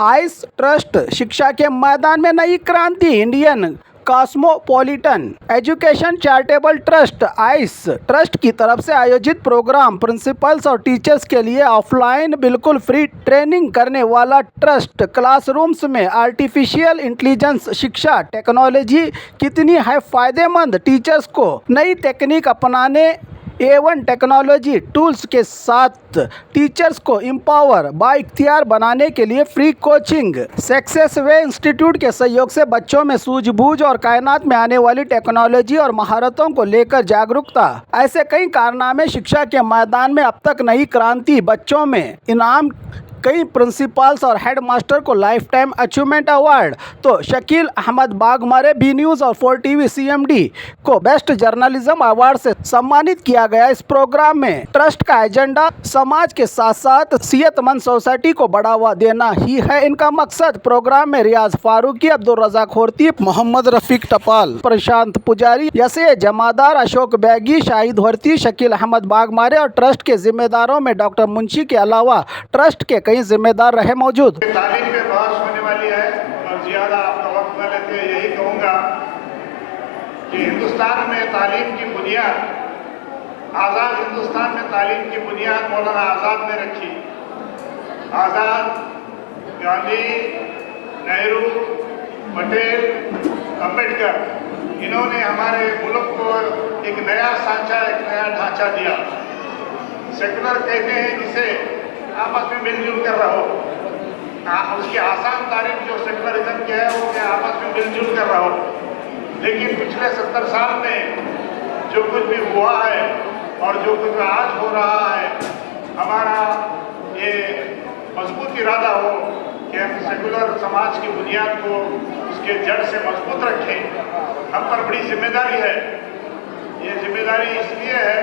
Ice trust शिक्षा के मैदान में नई क्रांति। Indian cosmopolitan education charitable trust ice trust की तरफ से आयोजित प्रोग्राम प्रिंसिपल्स और टीचर्स के लिए ऑफलाइन बिल्कुल फ्री ट्रेनिंग करने वाला ट्रस्ट। क्लासरूम्स में आर्टिफिशियल इंटेलिजेंस शिक्षा टेक्नोलॉजी कितनी है फायदेमंद। टीचर्स को नई टेक्निक अपनाने A1 टेक्नोलॉजी टूल्स के साथ टीचर्स को एम्पावर बाइख्तियार बनाने के लिए फ्री कोचिंग। सक्सेस वे इंस्टीट्यूट के सहयोग से बच्चों में सूझबूझ और कायनात में आने वाली टेक्नोलॉजी और महारतों को लेकर जागरूकता। ऐसे कई कारनामे शिक्षा के मैदान में अब तक नई क्रांति। बच्चों में इनाम, कई प्रिंसिपल्स और हेड मास्टर को लाइफ टाइम अचीवमेंट अवार्ड। तो शकील अहमद बागमारे बी न्यूज़ और 4TV CMD को बेस्ट जर्नलिज्म अवार्ड से सम्मानित किया गया। इस प्रोग्राम में ट्रस्ट का एजेंडा समाज के साथ साथ सेहतमंद सोसाइटी को बढ़ावा देना ही है इनका मकसद। प्रोग्राम में रियाज फारूकी, अब्दुल रज़ाक होर्ती, मोहम्मद रफीक टपाल, प्रशांत पुजारी, यसे जमादार, अशोक बैगी, शाहिद होर्ती, शकील अहमद बागमारे और ट्रस्ट के जिम्मेदारों में डॉक्टर मुंशी के अलावा ट्रस्ट के कई जिम्मेदार रहे मौजूद। तालीम पे बहस होने वाली है और ज़्यादा आपका वक्त न लेते यही कहूँगा कि हिंदुस्तान में तालीम की बुनियाद, आज़ाद हिंदुस्तान में तालीम की बुनियाद मौलाना आज़ाद ने रखी। आज़ाद, गांधी, नेहरू, पटेल, अम्बेडकर, इन्होंने हमारे मुल्क को एक नया सांचा, एक नया ढांचा दिया। सेकुलर कहते हैं जिसे आपस में मिलजुल कर रहो। उसकी आसान तारीफ जो सेकुलरिज्म की है वो क्या आपस में मिलजुल कर रहो। लेकिन पिछले 70 साल में जो कुछ भी हुआ है और जो कुछ आज हो रहा है, हमारा ये मजबूत इरादा हो कि हम सेकुलर समाज की बुनियाद को उसके जड़ से मजबूत रखें। हम पर बड़ी जिम्मेदारी है। ये जिम्मेदारी इसलिए है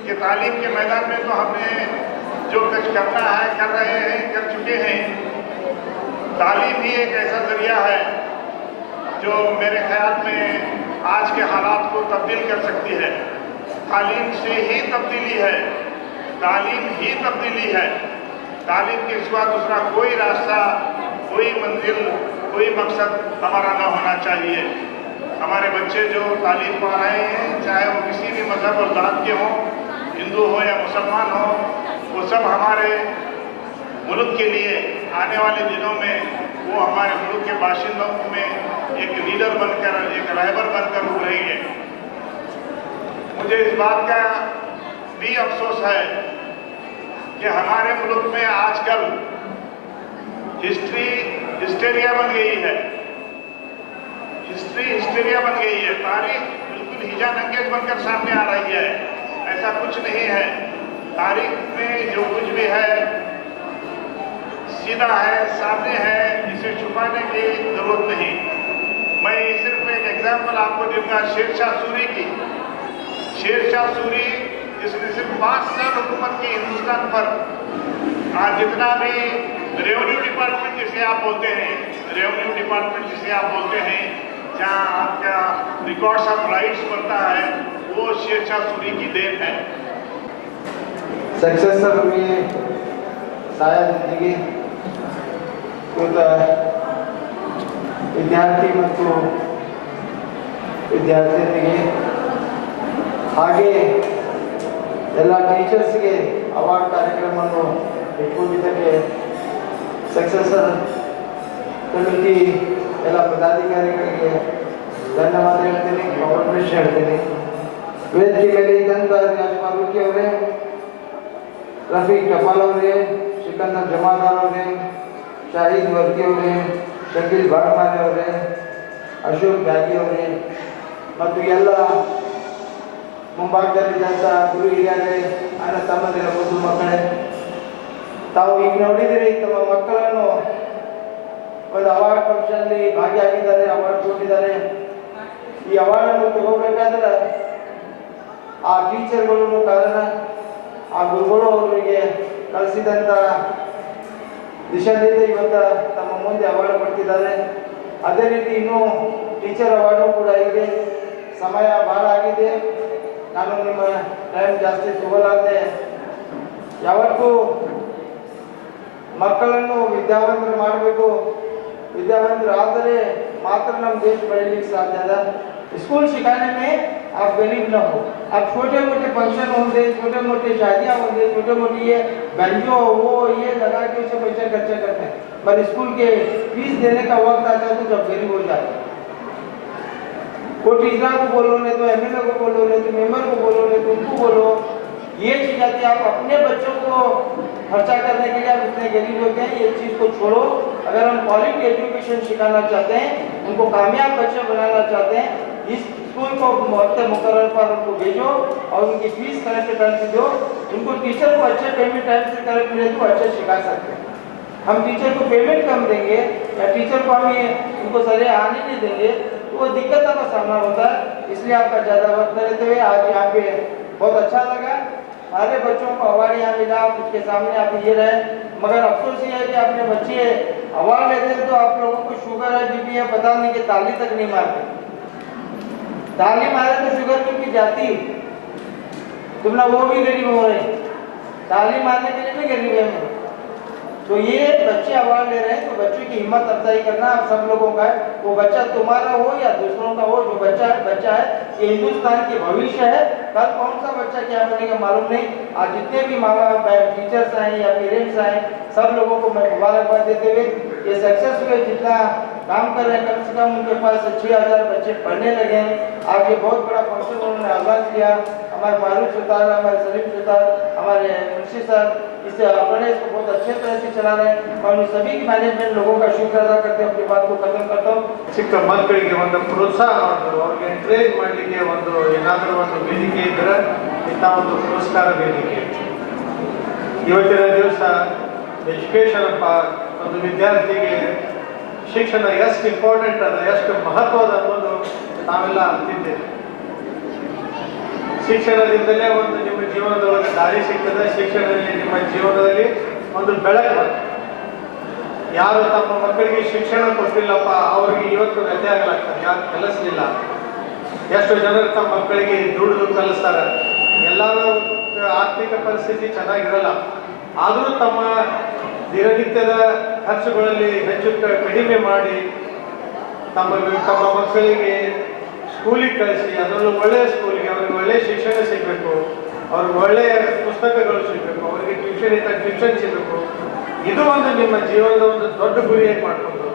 कि तालीम के मैदान में तो हमने जो कुछ करना है कर रहे हैं, कर चुके हैं। तालीम ही एक ऐसा जरिया है जो मेरे ख्याल में आज के हालात को तब्दील कर सकती है। तालीम से ही तब्दीली है, तालीम ही तब्दीली है। तालीम के सिवा दूसरा कोई रास्ता, कोई मंजिल, कोई मकसद हमारा ना होना चाहिए। हमारे बच्चे जो तालीम पा रहे हैं, चाहे वो किसी भी मजहब और जात के हों, हिंदू हो या मुसलमान हो, वो सब हमारे मुल्क के लिए आने वाले दिनों में वो हमारे मुल्क के बाशिंदों में एक लीडर बनकर, एक रहबर बनकर उभरेंगे। मुझे इस बात का भी अफसोस है कि हमारे मुल्क में आजकल हिस्ट्री हिस्टेरिया बन गई है। हिस्ट्री हिस्टेरिया बन गई है। तारीख बिल्कुल हिजान अंगेज बनकर सामने आ रही है। ऐसा कुछ नहीं है। तारीख में जो कुछ भी है सीधा है, सामने है, इसे छुपाने की जरूरत नहीं। मैं सिर्फ एक एग्जाम्पल आपको दूंगा शेरशाह सूरी की। शेरशाह सूरी जिसने सिर्फ 5 साल हुकूमत की हिंदुस्तान पर, आज जितना भी रेवेन्यू डिपार्टमेंट जिसे आप बोलते हैं, रेवेन्यू डिपार्टमेंट जिसे आप बोलते हैं, जहाँ आपका रिकॉर्ड्स ऑफ राइट्स बनता है, वो शेरशाह सूरी की देन है। सक्सेसर में साया जिंदगी ವಿದ್ಯಾರ್ಥಿ ಮತ್ತು ವಿದ್ಯಾರ್ಥಿನಿಗೆ ಹಾಗೆ ಎಲ್ಲ ಟೀಚರ್ಸ್ಗೆ ಅವಾರ್ಡ್ ಕಾರ್ಯಕ್ರಮವನ್ನು ಇಟ್ಕೊಂಡಿದ್ದಕ್ಕೆ ಸಕ್ಸೆಸರ್ ಕಮಿಟಿ ಎಲ್ಲ ಪದಾಧಿಕಾರಿಗಳಿಗೆ ಧನ್ಯವಾದ ಹೇಳ್ತೀನಿ, ಕಾಂಗ್ರೆಚುಲೇಷನ್ ಹೇಳ್ತೀನಿ। ವೇದಿಕೆ ಮೇಲೆ ಇದ್ದಂಥ ರಿಯಾಜ್ ಫಾರೂಕಿ ಅವರೇ, ರಫೀಕ್ ಟಪಾಲ್ ಅವರೇ, ಸಿಕಂದರ್ ಜಮಾದಾರ್ ಅವರೇ, ಶಾಹಿದ್ ವರ್ಕಿ ಅವರೇ, ಶಕೀಲ್ ಬಾಗ್ಮಾರೆ ಅವರೇ, ಅಶೋಕ್ ಬ್ಯಾಗಿ ಅವರೇ ಮತ್ತು ಎಲ್ಲ ಮುಂಭಾಗದಲ್ಲಿದ್ದಂಥ ಗುರು ಹಿರಿಯರೇ, ಅಣ್ಣ ತಮ್ಮಂದಿರ ಬಂಧು ಮಕ್ಕಳೇ, ತಾವು ಈಗ ನೋಡಿದಿರಿ ತಮ್ಮ ಮಕ್ಕಳನ್ನು ಒಂದು ಅವಾರ್ಡ್ ಫಂಕ್ಷನ್ಲಿ ಭಾಗಿಯಾಗಿದ್ದಾರೆ, ಅವಾರ್ಡ್ ಕೊಟ್ಟಿದ್ದಾರೆ। ಈ ಅವಾರ್ಡನ್ನು ತಗೋಬೇಕಾದ್ರೆ ಆ ಟೀಚರ್ಗಳು ಕಾರಣ, ಆ ಗುರುಗಳು ಅವರಿಗೆ ಕಲಿಸಿದಂಥ ದಿಶಾದಿಂದ ಇವತ್ತು ತಮ್ಮ ಮುಂದೆ ಅವಾರ್ಡ್ ಕೊಡ್ತಿದ್ದಾರೆ। ಅದೇ ರೀತಿ ಇನ್ನೂ ಟೀಚರ್ ಅವಾರ್ಡು ಕೂಡ ಇದೆ। ಸಮಯ ಭಾಳ ಆಗಿದೆ, ನಾನು ನಿಮ್ಮ ಟೈಮ್ ಜಾಸ್ತಿ ತಗೊಳ್ಳಾದೆ। ಯಾವತ್ತೂ ಮಕ್ಕಳನ್ನು ವಿದ್ಯಾವಂತರು ಮಾಡಬೇಕು. ವಿದ್ಯಾವಂತರಾದರೆ ಮಾತ್ರ ನಮ್ಮ देश ಬೆಳೀಲಿಕ್ಕೆ ಸಾಧ್ಯ है। स्कूल सिखाने में आप गरीब न हो। आप छोटे मोटे फंक्शन होंगे, छोटे मोटे शादियाँ होंगे, छोटे मोटे ये बैंजो वो ये लगा के उसे पैसा खर्चा करते हैं, पर स्कूल के फीस देने का वक्त आता है तो जब गरीब हो जाते हैं। वो टीचर को बोलो, नहीं तो एमएलए को बोलो, नहीं तो मेंबर को बोलो, नहीं तो उनको बोलो। ये चीज़ आती है। आप अपने बच्चों को खर्चा करने के लिए आप इतने गरीब होते हैं, ये चीज़ को छोड़ो। अगर हम क्वालिटी एजुकेशन सिखाना चाहते हैं, उनको कामयाब बच्चे बनाना चाहते हैं, इस स्कूल को हफ्ते मुकर्रर पर उनको भेजो और उनकी फीस करेक्ट टाइम से दो। उनको टीचर को अच्छे पेमेंट टाइम से करेक्ट मिले तो अच्छे सिखा सकते हैं। हम टीचर को पेमेंट कम देंगे या टीचर को हम ये उनको सरे आने नहीं देंगे तो वो दिक्कतों का सामना होता है। इसलिए आपका ज़्यादा वक्त न लेते हुए आज यहाँ पे बहुत अच्छा लगा। सारे बच्चों को अवार्ड यहाँ मिला, उसके सामने आप ये रहे। मगर अफसोस ये है कि अपने बच्चे अवार्ड लेते हैं तो आप लोगों को शुगर है, बीपी है, पता नहीं कि ताली तक नहीं मारते। ताली मारे तो शुगर बीपी जाती, तुम ना वो भी गरीब हो रहे, ताली मारने के लिए भी गरीब है। तो ये बच्चे अवार्ड ले रहे हैं तो बच्चों की हिम्मत अफजाई करना आप सब लोगों का है। वो बच्चा तुम्हारा हो या दूसरों का हो, जो बच्चा है ये हिंदुस्तान के भविष्य है। कल कौन सा बच्चा क्या बनेगा मालूम नहीं। आज जितने भी माँ बाप टीचर्स आए या पेरेंट्स आए, सब लोगों को मैं मुबारकबाद देते हुए ये सक्सेस हुए जितना काम कर रहे हैं, कम से कम उनके पास 6000 बच्चे पढ़ने लगे हैं। आज ये बहुत बड़ा फंक्शन उन्होंने आगाज किया। हमारे फारूक सुतार, हमारे सलीम सुतार, हमारे मुंशी सर इस अपने इसको बहुत अच्छे तरह से चला रहे हैं और उन सभी की मैनेजमेंट लोगों का शुक्र अदा करते हैं। अपनी बात को खत्म करता हूँ। ಚಿಕ್ಕ ಮಕ್ಕಳಿಗೆ ಒಂದು ಪ್ರೋತ್ಸಾಹ ಮಾಡೋದು, ಅವ್ರಿಗೆ ಎನ್ಕರೇಜ್ ಮಾಡಲಿಕ್ಕೆ ಒಂದು ಏನಾದರೂ ಒಂದು ವೇದಿಕೆ ಇದ್ದರೆ ಇಂಥ ಒಂದು ಪುರಸ್ಕಾರ ವೇದಿಕೆ. ಇವತ್ತಿನ ದಿವಸ ಎಜುಕೇಷನ್ ಒಂದು ವಿದ್ಯಾರ್ಥಿಗೆ ಶಿಕ್ಷಣ ಎಷ್ಟು ಇಂಪಾರ್ಟೆಂಟ್ ಅದ, ಎಷ್ಟು ಮಹತ್ವದ ಅನ್ನೋದು ನಾವೆಲ್ಲ ಅಂತಿದ್ದೇವೆ. ಶಿಕ್ಷಣದಿಂದಲೇ ಒಂದು ನಿಮ್ಮ ಜೀವನದೊಳಗೆ ದಾರಿ ಸಿಗ್ತದೆ. ಶಿಕ್ಷಣದಲ್ಲಿ ನಿಮ್ಮ ಜೀವನದಲ್ಲಿ ಒಂದು ಬೆಳಕು ಬರ್ತದೆ. ಯಾರು ತಮ್ಮ ಮಕ್ಕಳಿಗೆ ಶಿಕ್ಷಣ ಕೊಟ್ಟಿಲ್ಲಪ್ಪ ಅವ್ರಿಗೆ ಇವತ್ತು ವ್ಯತ್ಯಯ ಆಗಲಾಗ್ತದೆ. ಯಾರು ಕಲಿಸಲಿಲ್ಲ. ಎಷ್ಟು ಜನರು ತಮ್ಮ ಮಕ್ಕಳಿಗೆ ದುಡಿದು ಕಲಿಸ್ತಾರೆ. ಎಲ್ಲರೂ ಆರ್ಥಿಕ ಪರಿಸ್ಥಿತಿ ಚೆನ್ನಾಗಿರಲ್ಲ, ಆದರೂ ತಮ್ಮ ದಿನನಿತ್ಯದ ಖರ್ಚುಗಳಲ್ಲಿ ಹೆಚ್ಚು ಕಡಿಮೆ ಮಾಡಿ ತಮ್ಮ ಮಕ್ಕಳಿಗೆ ಸ್ಕೂಲಿಗೆ ಕಳಿಸಿ, ಅದರಲ್ಲೂ ಒಳ್ಳೆಯ ಸ್ಕೂಲಿಗೆ ಅವ್ರಿಗೆ ಒಳ್ಳೆಯ ಶಿಕ್ಷಣ ಸಿಗಬೇಕು, ಅವ್ರಿಗೆ ಒಳ್ಳೆಯ ಪುಸ್ತಕಗಳು ಸಿಗಬೇಕು, ಅವರಿಗೆ ಟ್ಯೂಷನ್ ಸಿಗಬೇಕು. ಇದು ಒಂದು ನಿಮ್ಮ ಜೀವನದ ಒಂದು ದೊಡ್ಡ ಗುರಿಯಾಗಿ ಮಾಡ್ಕೊಂಡು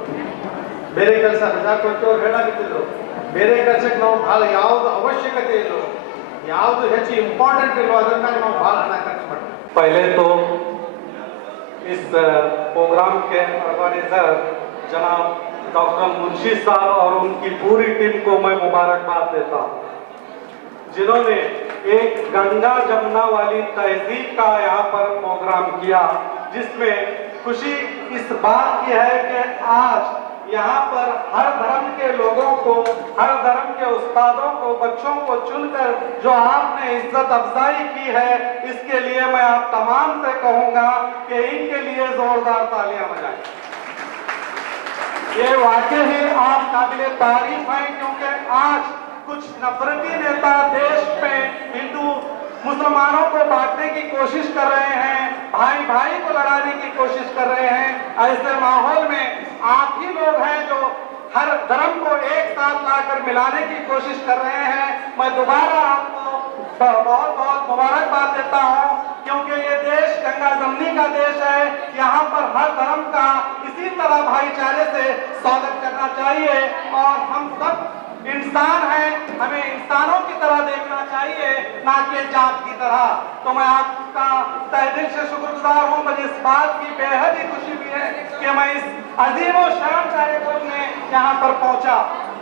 ಬೇರೆ ಕೆಲಸ ರಜಾ ಕೊಟ್ಟು ಅವ್ರು ಹೇಳಾಗುತ್ತಿದ್ರು. ಬೇರೆ ಕೆಲಸಕ್ಕೆ ನಾವು ಭಾಳ ಯಾವುದು ಅವಶ್ಯಕತೆ ಇಲ್ಲೋ, ಯಾವುದು ಹೆಚ್ಚು ಇಂಪಾರ್ಟೆಂಟ್ ಇಲ್ವೋ ಅದನ್ನ ನಾವು ಭಾಳ ಹಣ ಖರ್ಚು ಮಾಡ್ತೀವಿ. पहले तो इस प्रोग्राम के ऑर्गेनाइजर जनाब डॉक्टर मुंशी साहब और उनकी पूरी टीम को मैं मुबारकबाद देता हूँ, जिन्होंने एक गंगा जमुना वाली तहजीब का यहाँ पर प्रोग्राम किया, जिसमें खुशी इस बात की है कि आज यहाँ पर हर धर्म के लोगों को, हर धर्म के उस्तादों को, बच्चों को चुनकर जो आपने इज्जत अफजाई की है, इसके लिए मैं आप तमाम से कहूँगा कि इनके लिए जोरदार तालियां बजाएं। ये वाकई ही आप काबिले तारीफ हैं, क्योंकि आज कुछ नफरती नेता देश में हिंदू मुसलमानों को बांटने की कोशिश कर रहे हैं, भाई भाई को लड़ाने की कोशिश कर रहे हैं। ऐसे माहौल में आप ही लोग हैं जो हर धर्म को एक साथ लाकर मिलाने की कोशिश कर रहे हैं। मैं दोबारा आपको बहुत बहुत मुबारकबाद देता हूँ, क्योंकि ये देश गंगा जमनी का देश है। यहाँ पर हर धर्म का इसी तरह भाईचारे से स्वागत करना चाहिए और हम सब इंसान हैं, हमें इंसानों की तरह देखना चाहिए, ना कि जात की तरह। तो मैं आपका तहे दिल से शुक्रगुजार हूँ। मुझे इस बात की बेहद ही खुशी भी है कि मैं इस अजीम और शान कार्यक्रम में यहाँ पर पहुँचा।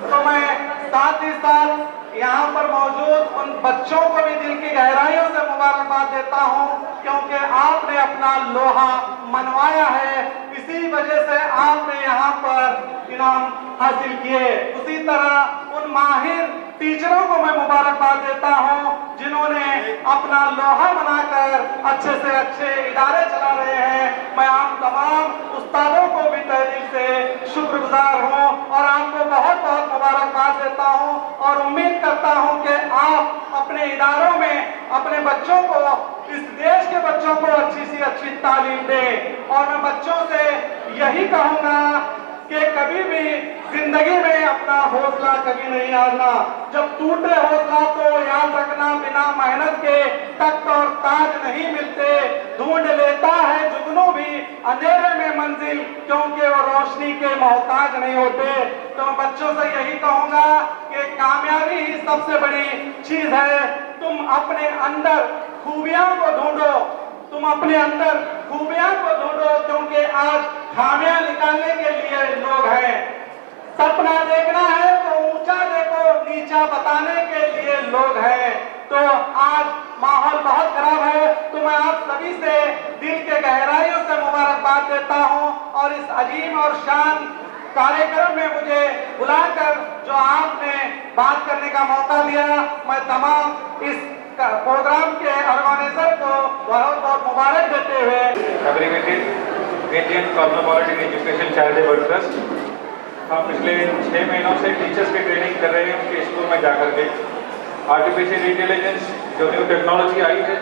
तो मैं साथ ही साथ यहाँ पर मौजूद उन बच्चों को भी दिल की गहराइयों से मुबारकबाद देता हूँ, क्योंकि आपने अपना लोहा मनवाया है, इसी वजह से आपने यहाँ पर इनाम हासिल किए। उसी तरह उन माहिर टीचरों को मैं मुबारकबाद देता हूँ, जिन्होंने अपना लोहा बनाकर अच्छे से अच्छे इदारे चला रहे हैं। मैं आप तमाम उस्तादों को भी तहे दिल से शुक्रगुजार हूँ और आपको बहुत बहुत मुबारकबाद देता हूँ और उम्मीद करता हूँ कि आप अपने इदारों में अपने बच्चों को, इस देश के बच्चों को अच्छी सी अच्छी तालीम दें। और मैं बच्चों से यही कहूंगा कि कभी भी जिंदगी में अपना हौसला कभी नहीं हारना। जब टूटे हौसला तो याद रखना, बिना मेहनत के तख्त और ताज नहीं मिलते। ढूंढ लेता है जुगनू भी अंधेरे में मंजिल, क्योंकि वो रोशनी के मोहताज नहीं होते। तो मैं बच्चों से यही कहूंगा कि कामयाबी ही सबसे बड़ी चीज है। तुम अपने अंदर खूबियां को ढूंढो, तुम अपने अंदर खूबियां को ढूंढो, क्योंकि आज खामियां निकालने के लिए लोग हैं। सपना देखना है तो ऊंचा देखो, नीचा बताने के लिए लोग हैं। तो आज माहौल बहुत खराब है, तो मैं आप सभी से दिल के गहराइयों से मुबारकबाद देता हूं। और इस अजीम और शान कार्यक्रम में मुझे बुलाकर जो आपने बात करने का मौका दिया, मैं तमाम इस प्रोग्राम के ऑर्गेनाइजर को बहुत बहुत मुबारक देते हुए Indian cosmopolitan education charitable trust हम पिछले 6 महीनों से टीचर्स की ट्रेनिंग कर रहे हैं उनके स्कूल में जाकर के। आर्टिफिशियल इंटेलिजेंस जो न्यू टेक्नोलॉजी आई है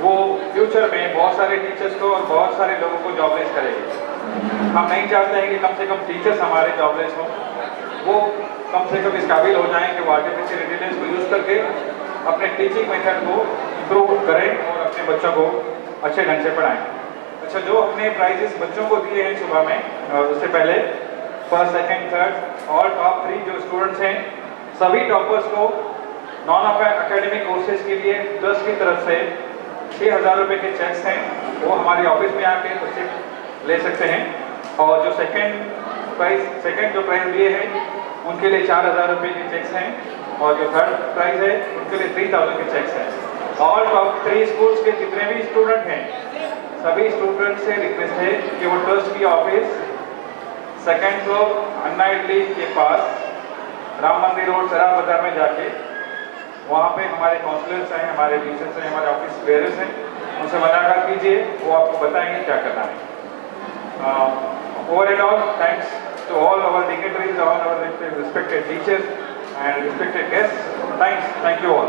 वो फ्यूचर में बहुत सारे टीचर्स को और बहुत सारे लोगों को जॉबलेस करेगी। हम नहीं चाहते हैं कि कम से कम टीचर्स हमारे जॉबलेस हों, वो कम से कम इस काबिल हो जाएं कि वो आर्टिफिशियल इंटेलिजेंस को यूज़ करके अपने टीचिंग मेथड को इम्प्रूव करें और अपने बच्चों को अच्छे ढंग से पढ़ाएं। अच्छा, जो हमने प्राइजेस बच्चों को दिए हैं सुबह में, उससे पहले फर्स्ट, सेकंड, थर्ड और टॉप 3 जो स्टूडेंट्स हैं, सभी टॉपर्स को नॉन एकेडमिक कोर्सेज के लिए ट्रस्ट की तरफ से 6,000 रुपये के चेक्स हैं, वो हमारे ऑफिस में आके उससे ले सकते हैं। और जो सेकंड जो प्राइज लिए हैं उनके लिए 4,000 रुपये के चेक्स हैं, और जो थर्ड प्राइज है उनके लिए 3,000 के चेक्स हैं। और टॉप 3 स्कूल्स के जितने भी स्टूडेंट हैं, सभी स्टूडेंट से रिक्वेस्ट है कि वो ट्रस्ट की ऑफिस 2nd फ्लोर अन्ना इडली के पास राम मंदिर रोड सरा बाजार में जाके वहाँ पे हमारे काउंसलर्स हैं, हमारे टीचर्स हैं, हमारे ऑफिस बेयरर्स हैं, उनसे मुलाकात कीजिए, वो आपको बताएंगे क्या करना है। Over and all, thanks to all our dignitaries, all our respected teachers and respected guests. Thank you all.